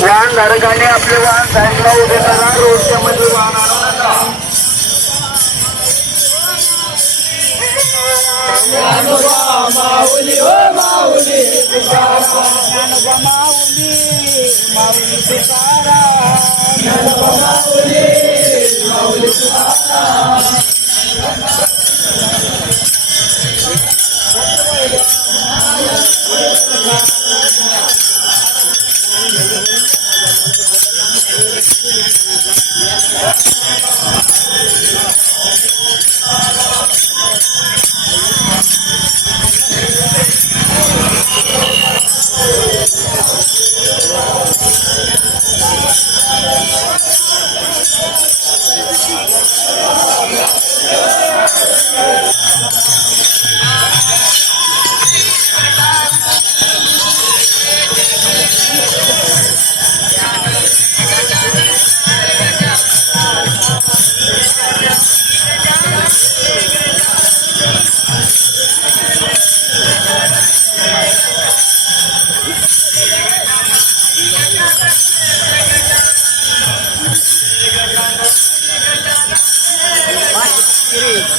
वाहनधारकांनी आपले वाहन साईडला उभे करा रोडच्या मध्ये वाहन आणू नका Yeah.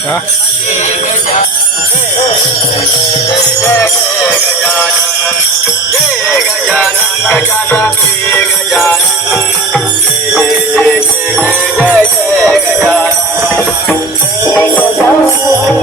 हा गजानन